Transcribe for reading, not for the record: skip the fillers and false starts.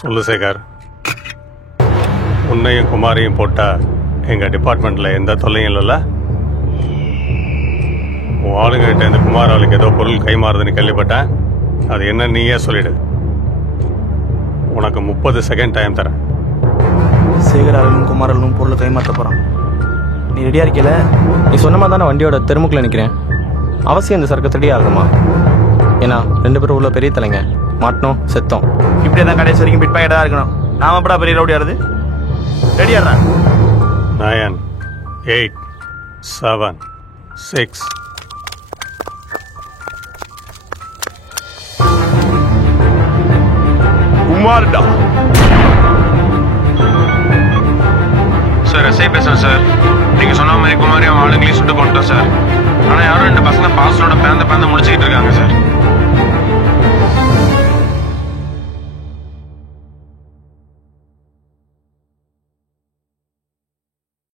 சொல்லு சேகர், உன்னையும் குமாரையும் போட்டா எங்கள் டிபார்ட்மெண்ட்டில் எந்த தொல்லையும் இல்லைல்ல? உன் ஆளுங்கிட்ட இந்த குமார் ஆளுக்கு ஏதோ பொருள் கைமாறுதுன்னு கேள்விப்பட்டேன். அது என்ன நீயே சொல்லிடு. உனக்கு 30 செகண்ட் டைம் தரேன். சேகர் ஆளும் குமார் ஆளும் பொருளை கைமாற்ற போகிறான். நீ ரெடியாக இருக்கல? நீ சொன்ன மாதிரி தானே வண்டியோட தெருமுக்கில் நிற்கிறேன். அவசியம் இந்த சரக்கு ரெடி ஆகுமா? ஏன்னா 2 பேரும் உள்ள பெரிய தலைங்க, மாட்டணும் செத்தோம். இப்படியே தான் கடைசி வரைக்கும் பிட் பாக்கெட்டாக இருக்கணும். நாம எப்படா பெரிய ரவுடியாருது? ரெடியாடுறேன். 9, 8, 7, 6. குமார்டா சார், எஸ்ஐ பேசுகிறேன் சார். நீங்கள் சொன்ன மாதிரி குமாரி அவன் ஆளுங்களையும் சுட்டு கொண்டோம் சார். ஆனால் யாரும் 2 பசங்க பாஸ்டரோட பேந்த